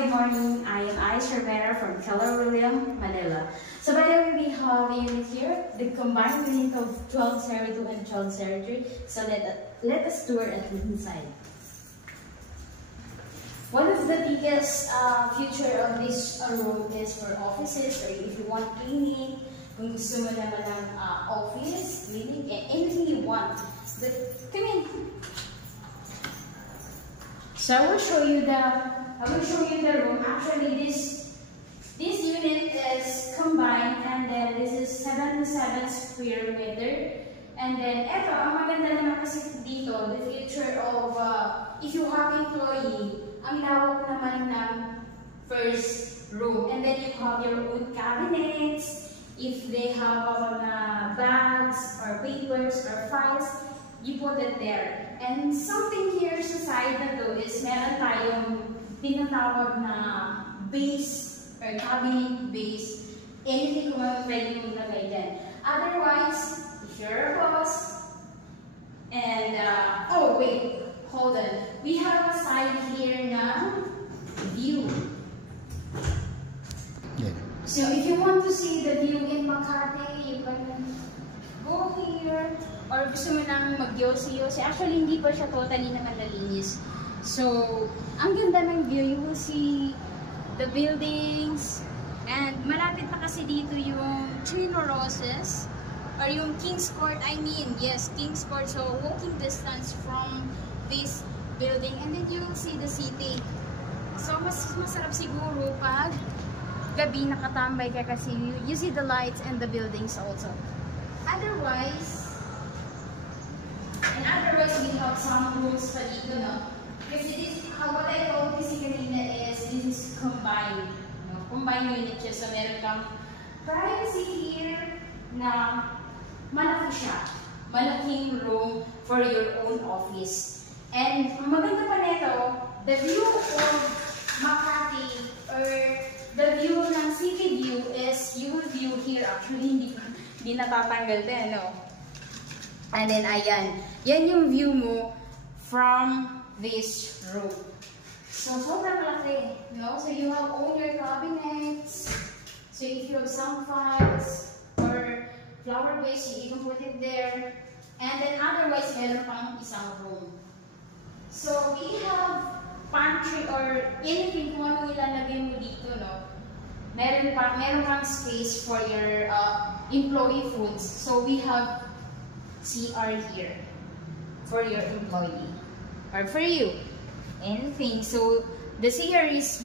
good morning. I am Ice Rivera from Keller Williams, Manila. So by the way, we have a unit here, the combined unit of 1202 and 1203. So let us tour it inside. One of the biggest feature of this room is for offices, or if you want cleaning, kung gusto mo naman ng office, cleaning, anything you want. But come in. So I will show you the room. Actually, this unit is combined, and then this is 77 square meter. And then eto, ang maganda naman kasi dito, the feature of if you have employee, ang lawak naman ng first room. And then you have your own cabinets. If they have mga bags or papers or files, you put it there. And something here sa side na to is meron tayong tinatawag na base or cabinet base. Anything kung ano pwede mong lagay dyan. Otherwise, if you're a boss, and oh wait, hold on. We have a side here na view. Yeah. So if you want to see the view in Makati, you can go here. Or gusto mo nang mag-yosi-yosi. Actually, hindi pa siya totally naman nalinis. So, ang ganda ng view. You will see the buildings. And malapit pa kasi dito yung Trino Roses. Or yung King's Court. I mean, yes, King's Court. So, walking distance from this building. And then you will see the city. So, mas masarap siguro pag gabi nakatambay ka kasi you see the lights and the buildings also. Otherwise, we have some rooms pa dito, no? Kasi this, what I told kasi kanina is, this is combined. No? Combined unit siya. So, meron kang privacy here na malaki siya. Malaking room for your own office. And ang maganda pa nito, the view of Makati or the view ng city view is, you will view here. Actually, hindi natatanggal din, no? And then, ayan. Yan yung view mo from this room. So, sobrang laki. No? So, you have all your cabinets. So, if you have some files or flower vase, you can put it there. And then, otherwise, meron pang isang room. So, we have pantry or anything kung ano ilalagay mo dito, no? Meron pang space for your employee foods. So, we have CR here for your employee or for you, anything. So the CR is